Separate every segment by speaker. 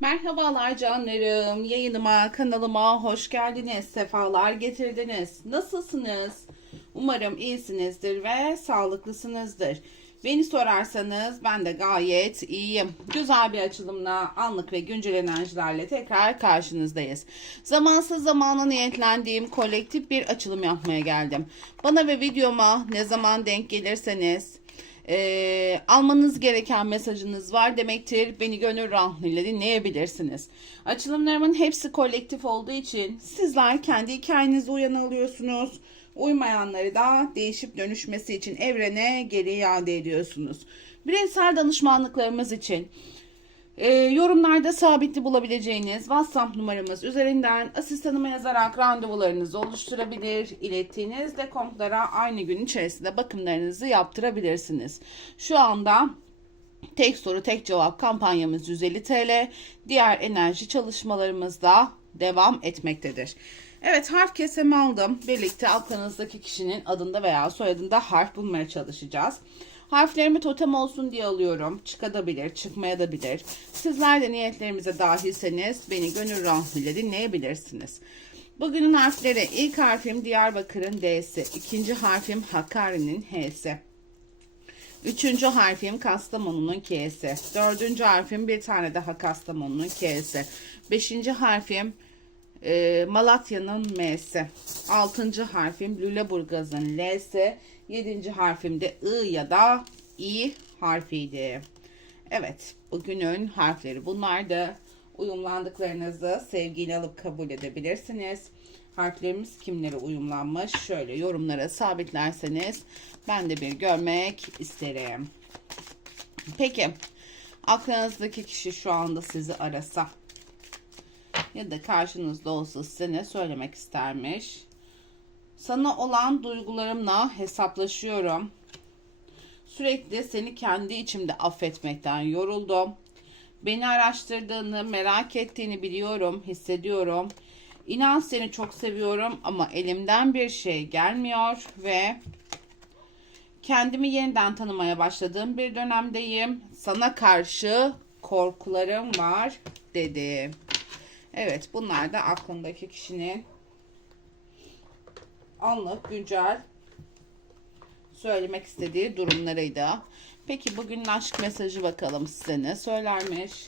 Speaker 1: Merhabalar canlarım. Yayınıma, kanalıma hoş geldiniz. Sefalar getirdiniz. Nasılsınız? Umarım iyisinizdir ve sağlıklısınızdır. Beni sorarsanız ben de gayet iyiyim. Güzel bir açılımla anlık ve güncel enerjilerle tekrar karşınızdayız. Zamansız zamana niyetlendiğim kolektif bir açılım yapmaya geldim. Bana ve videoma ne zaman denk gelirseniz e, almanız gereken mesajınız var demektir. Beni gönül rahatlığıyla dinleyebilirsiniz. Açılımlarımın hepsi kolektif olduğu için sizler kendi hikayenize uyan alıyorsunuz. Uymayanları da değişip dönüşmesi için evrene geri iade ediyorsunuz. Bireysel danışmanlıklarımız için e, yorumlarda sabitli bulabileceğiniz WhatsApp numaramız üzerinden asistanıma yazarak randevularınızı oluşturabilir. İlettiğiniz dekontlara aynı gün içerisinde bakımlarınızı yaptırabilirsiniz. Şu anda tek soru tek cevap kampanyamız 150 TL. Diğer enerji çalışmalarımız da devam etmektedir. Evet harf kesemi aldım. Birlikte aklınızdaki kişinin adında veya soyadında harf bulmaya çalışacağız. Harflerimi totem olsun diye alıyorum. Çıkabilir, çıkmaya da bilir. Sizler de niyetlerimize dahilseniz beni gönül rahatlığıyla dinleyebilirsiniz. Bugünün harfleri ilk harfim Diyarbakır'ın D'si, ikinci harfim Hakkari'nin H'si. Üçüncü harfim Kastamonu'nun K'si. Dördüncü harfim bir tane daha Kastamonu'nun K'si. Beşinci harfim e, Malatya'nın M'si. Altıncı harfim Lüleburgaz'ın L'si. Yedinci harfim de I ya da İ harfiydi. Evet bugünün harfleri bunlar da uyumlandıklarınızı sevgiyle alıp kabul edebilirsiniz. Harflerimiz kimlere uyumlanmış şöyle yorumlara sabitlerseniz ben de bir görmek isterim. Peki aklınızdaki kişi şu anda sizi arasa ya da karşınızda olsa size ne söylemek istermiş? Sana olan duygularımla hesaplaşıyorum. Sürekli seni kendi içimde affetmekten yoruldum. Beni araştırdığını, merak ettiğini biliyorum, hissediyorum. İnan seni çok seviyorum ama elimden bir şey gelmiyor ve kendimi yeniden tanımaya başladığım bir dönemdeyim. Sana karşı korkularım var dedi. Evet bunlar da aklındaki kişinin anlık güncel söylemek istediği durumlarıydı. Peki bugünün aşk mesajı bakalım size ne söylermiş?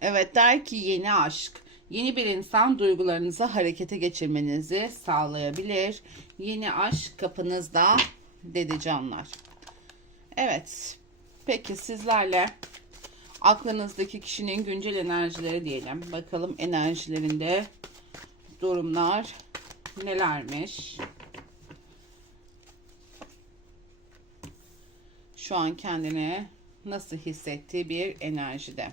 Speaker 1: Evet der ki yeni aşk. Yeni bir insan duygularınızı harekete geçirmenizi sağlayabilir. Yeni aşk kapınızda dedi canlar. Evet. Peki sizlerle aklınızdaki kişinin güncel enerjileri diyelim. Bakalım enerjilerinde durumlar nelermiş? Şu an kendini nasıl hissettiği bir enerjide.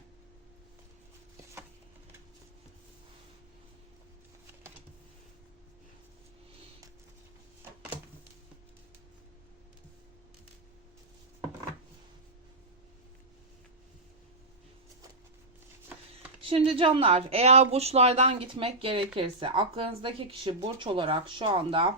Speaker 1: Şimdi canlar eğer burçlardan gitmek gerekirse aklınızdaki kişi burç olarak şu anda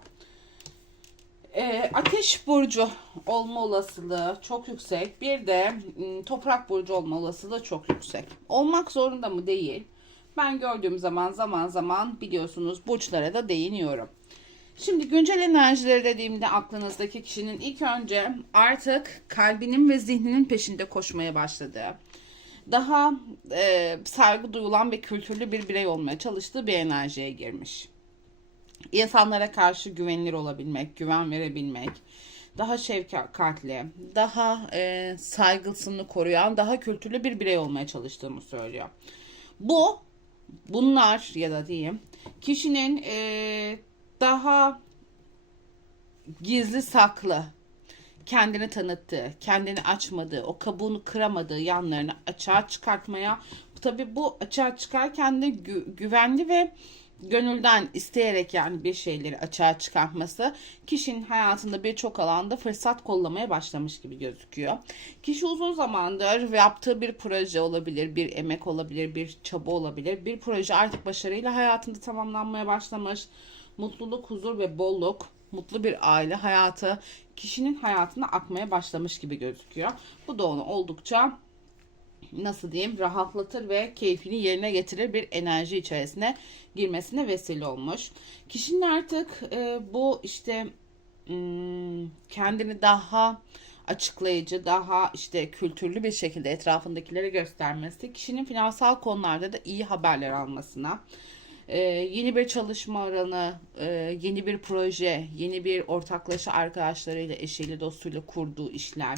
Speaker 1: e, ateş burcu olma olasılığı çok yüksek. Bir de m, toprak burcu olma olasılığı çok yüksek. Olmak zorunda mı? Değil. Ben gördüğüm zaman zaman zaman biliyorsunuz burçlara da değiniyorum. Şimdi güncel enerjileri dediğimde aklınızdaki kişinin ilk önce artık kalbinin ve zihninin peşinde koşmaya başladığı daha e, saygı duyulan ve kültürlü bir birey olmaya çalıştığı bir enerjiye girmiş. İnsanlara karşı güvenilir olabilmek, güven verebilmek, daha şefkatli, daha e, saygısını koruyan, daha kültürlü bir birey olmaya çalıştığımı söylüyor. Bu, bunlar ya da diyeyim, kişinin e, daha gizli saklı, kendini tanıttığı, kendini açmadığı, o kabuğunu kıramadığı yanlarını açığa çıkartmaya. Tabi bu açığa çıkarken de gü- güvenli ve gönülden isteyerek yani bir şeyleri açığa çıkartması kişinin hayatında birçok alanda fırsat kollamaya başlamış gibi gözüküyor. Kişi uzun zamandır yaptığı bir proje olabilir, bir emek olabilir, bir çaba olabilir. Bir proje artık başarıyla hayatında tamamlanmaya başlamış. Mutluluk, huzur ve bolluk mutlu bir aile hayatı kişinin hayatına akmaya başlamış gibi gözüküyor. Bu da onu oldukça nasıl diyeyim rahatlatır ve keyfini yerine getirir bir enerji içerisine girmesine vesile olmuş. Kişinin artık e, bu işte hmm, kendini daha açıklayıcı, daha işte kültürlü bir şekilde etrafındakilere göstermesi, kişinin finansal konularda da iyi haberler almasına, e, yeni bir çalışma alanı, e, yeni bir proje, yeni bir ortaklaşa arkadaşlarıyla, eşiyle, dostuyla kurduğu işler,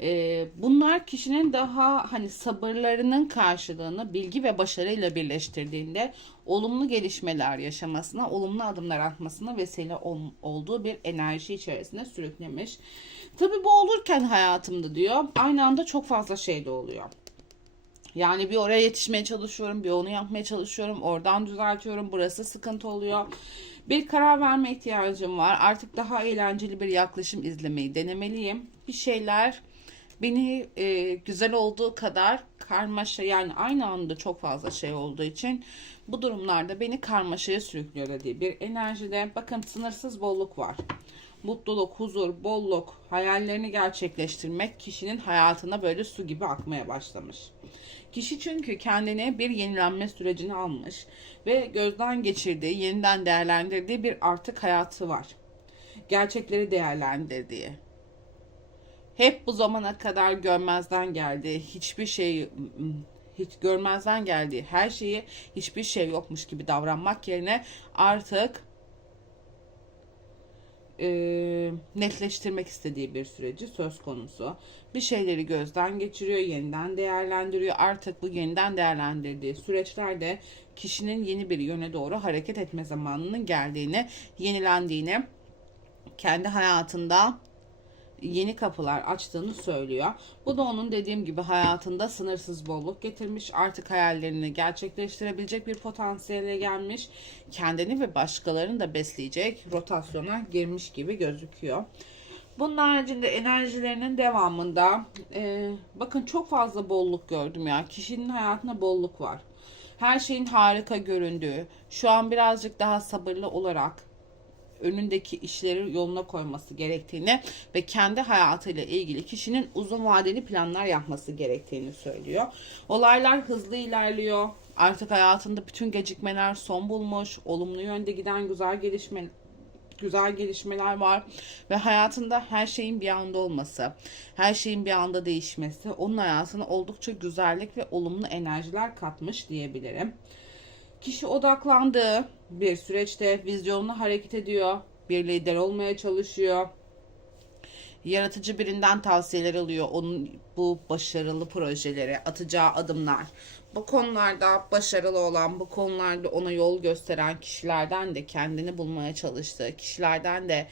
Speaker 1: e, bunlar kişinin daha hani sabırlarının karşılığını bilgi ve başarıyla birleştirdiğinde olumlu gelişmeler yaşamasına, olumlu adımlar atmasına vesile ol- olduğu bir enerji içerisinde sürüklemiş. Tabii bu olurken hayatımda diyor aynı anda çok fazla şey de oluyor. Yani bir oraya yetişmeye çalışıyorum, bir onu yapmaya çalışıyorum, oradan düzeltiyorum, burası sıkıntı oluyor. Bir karar verme ihtiyacım var. Artık daha eğlenceli bir yaklaşım izlemeyi denemeliyim. Bir şeyler beni e, güzel olduğu kadar karmaşa yani aynı anda çok fazla şey olduğu için bu durumlarda beni karmaşaya sürüklüyor dediği bir enerjide bakın sınırsız bolluk var. Mutluluk, huzur, bolluk, hayallerini gerçekleştirmek kişinin hayatına böyle su gibi akmaya başlamış. Kişi çünkü kendine bir yenilenme sürecini almış ve gözden geçirdiği, yeniden değerlendirdiği bir artık hayatı var. Gerçekleri değerlendirdiği. Hep bu zamana kadar görmezden geldi. Hiçbir şey hiç görmezden geldiği her şeyi hiçbir şey yokmuş gibi davranmak yerine artık e, netleştirmek istediği bir süreci söz konusu. Bir şeyleri gözden geçiriyor, yeniden değerlendiriyor. Artık bu yeniden değerlendirdiği süreçlerde kişinin yeni bir yöne doğru hareket etme zamanının geldiğini, yenilendiğini, kendi hayatında yeni kapılar açtığını söylüyor. Bu da onun dediğim gibi hayatında sınırsız bolluk getirmiş. Artık hayallerini gerçekleştirebilecek bir potansiyele gelmiş. Kendini ve başkalarını da besleyecek rotasyona girmiş gibi gözüküyor. Bunun haricinde enerjilerinin devamında e, bakın çok fazla bolluk gördüm ya. Kişinin hayatında bolluk var. Her şeyin harika göründüğü, şu an birazcık daha sabırlı olarak önündeki işleri yoluna koyması gerektiğini ve kendi hayatıyla ilgili kişinin uzun vadeli planlar yapması gerektiğini söylüyor. Olaylar hızlı ilerliyor. Artık hayatında bütün gecikmeler son bulmuş. Olumlu yönde giden güzel gelişme güzel gelişmeler var ve hayatında her şeyin bir anda olması, her şeyin bir anda değişmesi onun hayatına oldukça güzellik ve olumlu enerjiler katmış diyebilirim. Kişi odaklandığı bir süreçte vizyonlu hareket ediyor. Bir lider olmaya çalışıyor. Yaratıcı birinden tavsiyeler alıyor. Onun bu başarılı projelere atacağı adımlar. Bu konularda başarılı olan, bu konularda ona yol gösteren kişilerden de kendini bulmaya çalıştığı, kişilerden de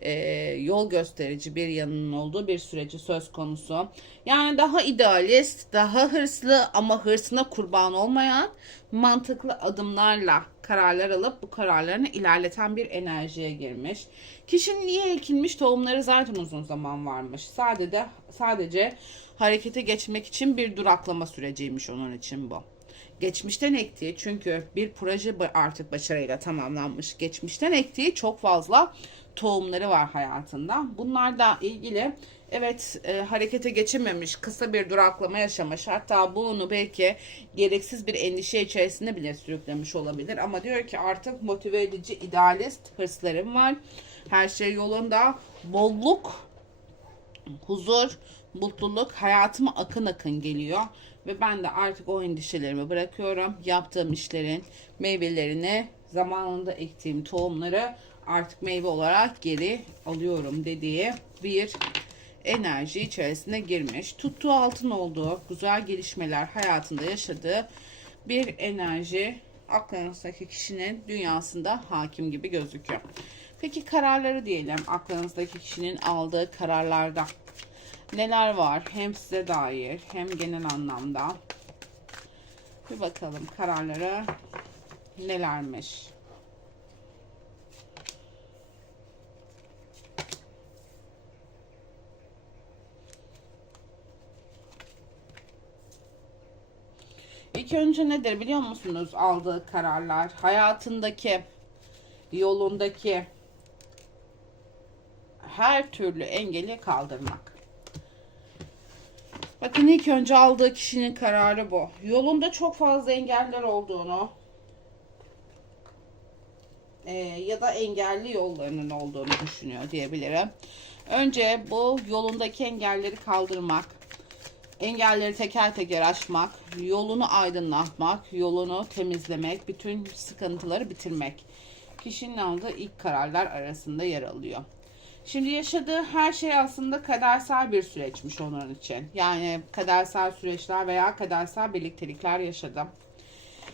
Speaker 1: e, yol gösterici bir yanının olduğu bir süreci söz konusu. Yani daha idealist, daha hırslı ama hırsına kurban olmayan mantıklı adımlarla kararlar alıp bu kararlarını ilerleten bir enerjiye girmiş. Kişinin niye ekilmiş tohumları zaten uzun zaman varmış. Sadece sadece harekete geçmek için bir duraklama süreciymiş onun için bu. Geçmişten ektiği çünkü bir proje artık başarıyla tamamlanmış. Geçmişten ektiği çok fazla tohumları var hayatında. Bunlarla ilgili evet e, harekete geçememiş, kısa bir duraklama yaşamış. Hatta bunu belki gereksiz bir endişe içerisinde bile sürüklemiş olabilir. Ama diyor ki artık motive edici, idealist hırslarım var. Her şey yolunda. Bolluk, huzur, mutluluk hayatıma akın akın geliyor. Ve ben de artık o endişelerimi bırakıyorum. Yaptığım işlerin meyvelerini, zamanında ektiğim tohumları artık meyve olarak geri alıyorum dediği bir enerji içerisine girmiş. Tuttuğu altın olduğu, güzel gelişmeler hayatında yaşadığı bir enerji aklınızdaki kişinin dünyasında hakim gibi gözüküyor. Peki kararları diyelim aklınızdaki kişinin aldığı kararlarda neler var hem size dair hem genel anlamda. Bir bakalım kararları nelermiş. İlk önce nedir biliyor musunuz aldığı kararlar? Hayatındaki, yolundaki her türlü engeli kaldırmak. Bakın ilk önce aldığı kişinin kararı bu. Yolunda çok fazla engeller olduğunu e, ya da engelli yollarının olduğunu düşünüyor diyebilirim. Önce bu yolundaki engelleri kaldırmak, engelleri teker teker aşmak, yolunu aydınlatmak, yolunu temizlemek, bütün sıkıntıları bitirmek. Kişinin aldığı ilk kararlar arasında yer alıyor. Şimdi yaşadığı her şey aslında kadersel bir süreçmiş onun için. Yani kadersel süreçler veya kadersel birliktelikler yaşadım.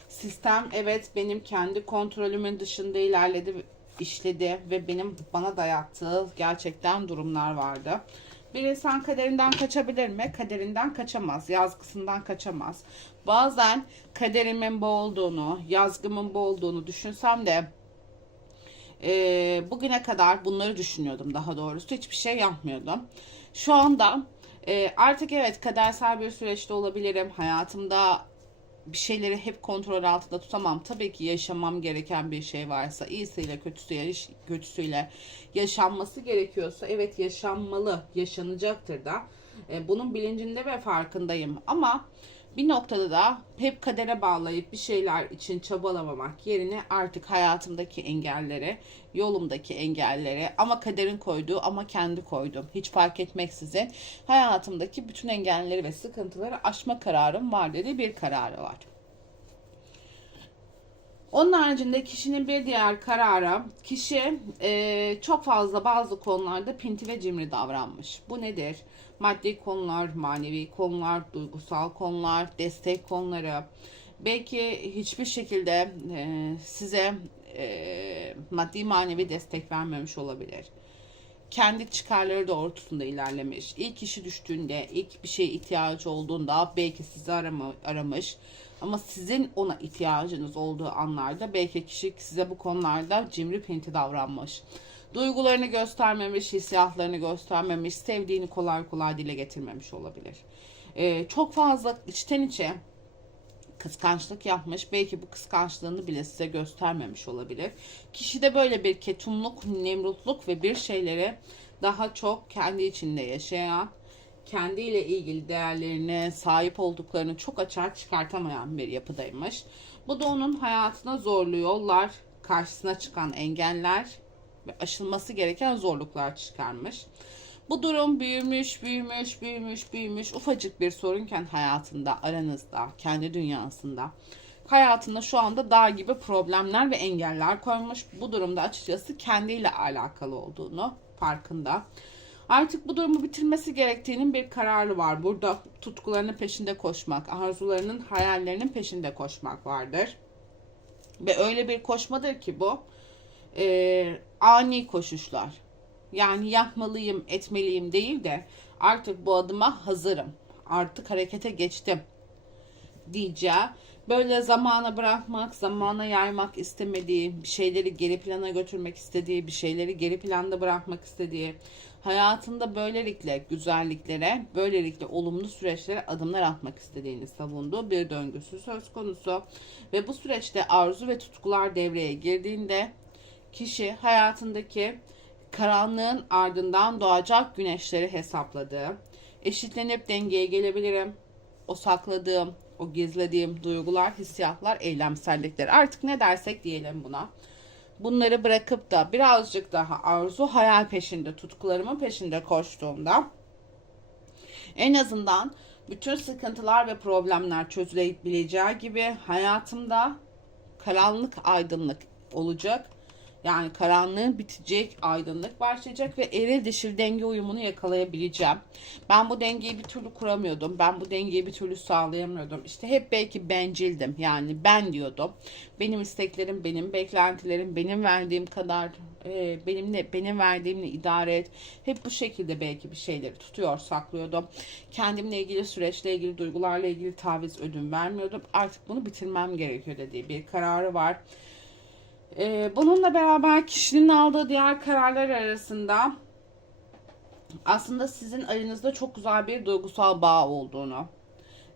Speaker 1: Sistem evet benim kendi kontrolümün dışında ilerledi, işledi ve benim bana dayattığı gerçekten durumlar vardı. Bir insan kaderinden kaçabilir mi? Kaderinden kaçamaz. Yazgısından kaçamaz. Bazen kaderimin bu olduğunu, yazgımın bu olduğunu düşünsem de e, bugüne kadar bunları düşünüyordum daha doğrusu. Hiçbir şey yapmıyordum. Şu anda e, artık evet kadersel bir süreçte olabilirim. Hayatımda bir şeyleri hep kontrol altında tutamam. Tabii ki yaşamam gereken bir şey varsa iyisiyle kötüsüyle, kötüsüyle yaşanması gerekiyorsa evet yaşanmalı, yaşanacaktır da. E, bunun bilincinde ve farkındayım. Ama bir noktada da hep kadere bağlayıp bir şeyler için çabalamamak yerine artık hayatımdaki engelleri, yolumdaki engelleri ama kaderin koyduğu ama kendi koydum. Hiç fark etmeksizin hayatımdaki bütün engelleri ve sıkıntıları aşma kararım var dedi bir kararı var. Onun haricinde kişinin bir diğer kararı, kişi e, çok fazla bazı konularda pinti ve cimri davranmış. Bu nedir? Maddi konular, manevi konular, duygusal konular, destek konuları. Belki hiçbir şekilde e, size e, maddi manevi destek vermemiş olabilir. Kendi çıkarları doğrultusunda ilerlemiş. İlk işi düştüğünde, ilk bir şeye ihtiyacı olduğunda belki sizi arama, aramış ama sizin ona ihtiyacınız olduğu anlarda belki kişi size bu konularda cimri pinti davranmış. Duygularını göstermemiş, hissiyatlarını göstermemiş, sevdiğini kolay kolay dile getirmemiş olabilir. Ee, çok fazla içten içe kıskançlık yapmış. Belki bu kıskançlığını bile size göstermemiş olabilir. Kişide böyle bir ketumluk, nemrutluk ve bir şeyleri daha çok kendi içinde yaşayan, kendiyle ilgili değerlerine sahip olduklarını çok açığa çıkartamayan bir yapıdaymış. Bu da onun hayatına zorlu yollar, karşısına çıkan engeller ve aşılması gereken zorluklar çıkarmış. Bu durum büyümüş, büyümüş, büyümüş, büyümüş. Ufacık bir sorunken hayatında, aranızda, kendi dünyasında. Hayatında şu anda dağ gibi problemler ve engeller koymuş. Bu durumda açıkçası kendiyle alakalı olduğunu farkında. Artık bu durumu bitirmesi gerektiğinin bir kararı var. Burada tutkularının peşinde koşmak, arzularının, hayallerinin peşinde koşmak vardır. Ve öyle bir koşmadır ki bu e, ani koşuşlar. Yani yapmalıyım, etmeliyim değil de artık bu adıma hazırım. Artık harekete geçtim diyeceği böyle zamana bırakmak, zamana yaymak istemediği, bir şeyleri geri plana götürmek istediği, bir şeyleri geri planda bırakmak istediği, hayatında böylelikle güzelliklere, böylelikle olumlu süreçlere adımlar atmak istediğini savunduğu bir döngüsü söz konusu. Ve bu süreçte arzu ve tutkular devreye girdiğinde kişi hayatındaki karanlığın ardından doğacak güneşleri hesapladığı, eşitlenip dengeye gelebilirim, o sakladığım, o gizlediğim duygular, hissiyatlar, eylemsellikler. Artık ne dersek diyelim buna. Bunları bırakıp da birazcık daha arzu, hayal peşinde, tutkularımın peşinde koştuğumda en azından bütün sıkıntılar ve problemler çözülebileceği gibi hayatımda karanlık aydınlık olacak yani karanlığın bitecek, aydınlık başlayacak ve eril dişil denge uyumunu yakalayabileceğim. Ben bu dengeyi bir türlü kuramıyordum. Ben bu dengeyi bir türlü sağlayamıyordum. İşte hep belki bencildim. Yani ben diyordum. Benim isteklerim, benim beklentilerim, benim verdiğim kadar e, benimle benim verdiğimle idare et. Hep bu şekilde belki bir şeyleri tutuyor, saklıyordum. Kendimle ilgili süreçle ilgili duygularla ilgili taviz ödün vermiyordum. Artık bunu bitirmem gerekiyor dediği bir kararı var. Ee, bununla beraber kişinin aldığı diğer kararlar arasında aslında sizin aranızda çok güzel bir duygusal bağ olduğunu,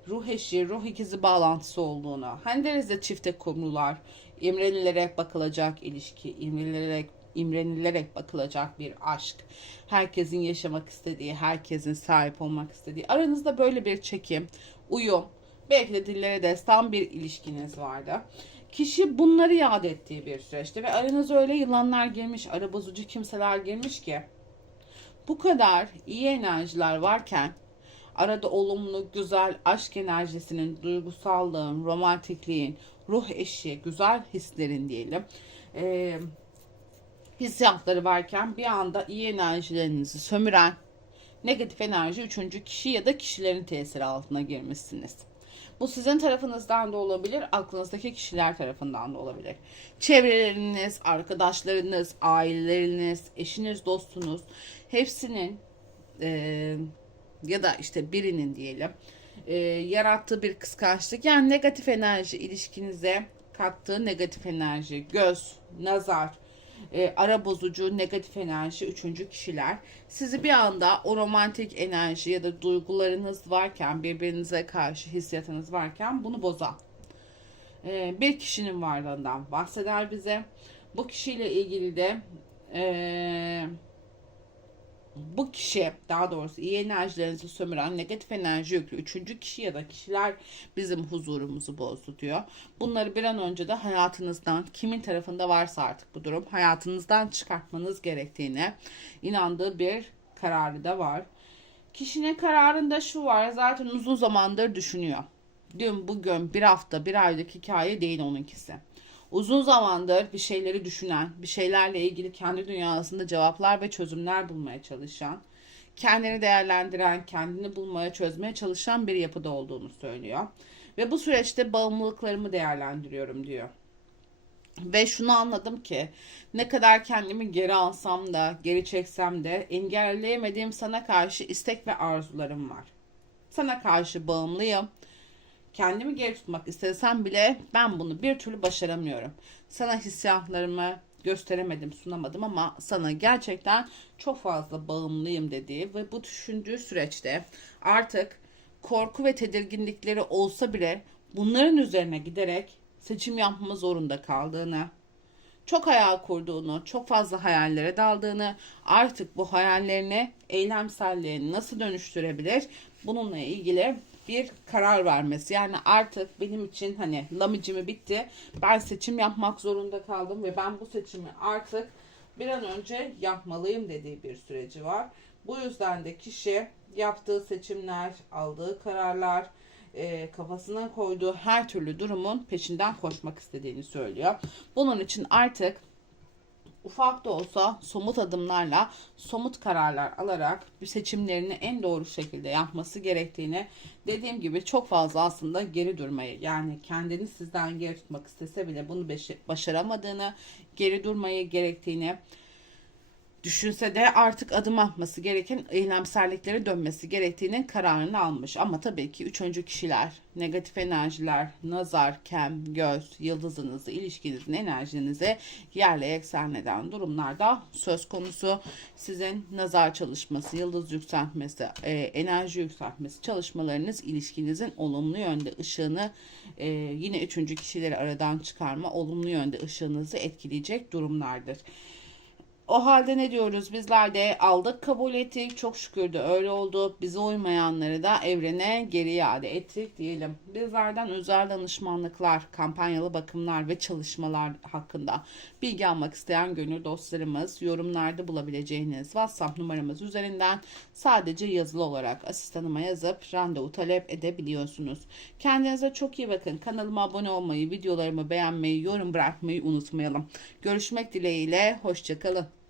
Speaker 1: ruh eşi, ruh ikizi bağlantısı olduğunu, hani deriz ya çifte kumrular, imrenilerek bakılacak ilişki, imrenilerek imrenilerek bakılacak bir aşk. Herkesin yaşamak istediği, herkesin sahip olmak istediği. Aranızda böyle bir çekim, uyum, belki de dillere destan bir ilişkiniz vardı. Kişi bunları yad ettiği bir süreçte ve aranıza öyle yılanlar girmiş, ara bozucu kimseler girmiş ki bu kadar iyi enerjiler varken arada olumlu, güzel aşk enerjisinin, duygusallığın, romantikliğin, ruh eşi, güzel hislerin diyelim. Ee, hissiyatları varken bir anda iyi enerjilerinizi sömüren negatif enerji üçüncü kişi ya da kişilerin tesiri altına girmişsiniz. Bu sizin tarafınızdan da olabilir, aklınızdaki kişiler tarafından da olabilir. Çevreleriniz, arkadaşlarınız, aileleriniz, eşiniz, dostunuz hepsinin e, ya da işte birinin diyelim e, yarattığı bir kıskançlık yani negatif enerji ilişkinize kattığı negatif enerji, göz, nazar, e, ara bozucu negatif enerji üçüncü kişiler sizi bir anda o romantik enerji ya da duygularınız varken birbirinize karşı hissiyatınız varken bunu bozan e, bir kişinin varlığından bahseder bize. Bu kişiyle ilgili de e, bu kişi daha doğrusu iyi enerjilerinizi sömüren negatif enerji yüklü üçüncü kişi ya da kişiler bizim huzurumuzu bozdu diyor. Bunları bir an önce de hayatınızdan kimin tarafında varsa artık bu durum hayatınızdan çıkartmanız gerektiğine inandığı bir kararı da var. Kişinin kararında şu var zaten uzun zamandır düşünüyor. Dün bugün bir hafta bir aylık hikaye değil onunkisi uzun zamandır bir şeyleri düşünen, bir şeylerle ilgili kendi dünyasında cevaplar ve çözümler bulmaya çalışan, kendini değerlendiren, kendini bulmaya, çözmeye çalışan bir yapıda olduğunu söylüyor. Ve bu süreçte bağımlılıklarımı değerlendiriyorum diyor. Ve şunu anladım ki ne kadar kendimi geri alsam da, geri çeksem de engelleyemediğim sana karşı istek ve arzularım var. Sana karşı bağımlıyım kendimi geri tutmak istesem bile ben bunu bir türlü başaramıyorum. Sana hissiyatlarımı gösteremedim, sunamadım ama sana gerçekten çok fazla bağımlıyım dediği ve bu düşündüğü süreçte artık korku ve tedirginlikleri olsa bile bunların üzerine giderek seçim yapma zorunda kaldığını, çok hayal kurduğunu, çok fazla hayallere daldığını, artık bu hayallerini eylemselliğe nasıl dönüştürebilir bununla ilgili bir karar vermesi. Yani artık benim için hani lamicimi bitti. Ben seçim yapmak zorunda kaldım ve ben bu seçimi artık bir an önce yapmalıyım dediği bir süreci var. Bu yüzden de kişi yaptığı seçimler, aldığı kararlar, e, kafasına koyduğu her türlü durumun peşinden koşmak istediğini söylüyor. Bunun için artık ufak da olsa somut adımlarla somut kararlar alarak seçimlerini en doğru şekilde yapması gerektiğini dediğim gibi çok fazla aslında geri durmayı yani kendini sizden geri tutmak istese bile bunu başaramadığını geri durmayı gerektiğini düşünse de artık adım atması gereken eylemselliklere dönmesi gerektiğinin kararını almış. Ama tabii ki üçüncü kişiler, negatif enerjiler, nazar, kem, göz, yıldızınızı, ilişkinizin enerjinize yerle eksen eden durumlarda söz konusu. Sizin nazar çalışması, yıldız yükseltmesi, e, enerji yükseltmesi çalışmalarınız ilişkinizin olumlu yönde ışığını e, yine üçüncü kişileri aradan çıkarma, olumlu yönde ışığınızı etkileyecek durumlardır. O halde ne diyoruz? Bizler de aldık, kabul ettik. Çok şükür de öyle oldu. Bize uymayanları da evrene geri iade ettik diyelim. Bizlerden özel danışmanlıklar, kampanyalı bakımlar ve çalışmalar hakkında bilgi almak isteyen gönül dostlarımız yorumlarda bulabileceğiniz WhatsApp numaramız üzerinden sadece yazılı olarak asistanıma yazıp randevu talep edebiliyorsunuz. Kendinize çok iyi bakın. Kanalıma abone olmayı, videolarımı beğenmeyi, yorum bırakmayı unutmayalım. Görüşmek dileğiyle. Hoşçakalın.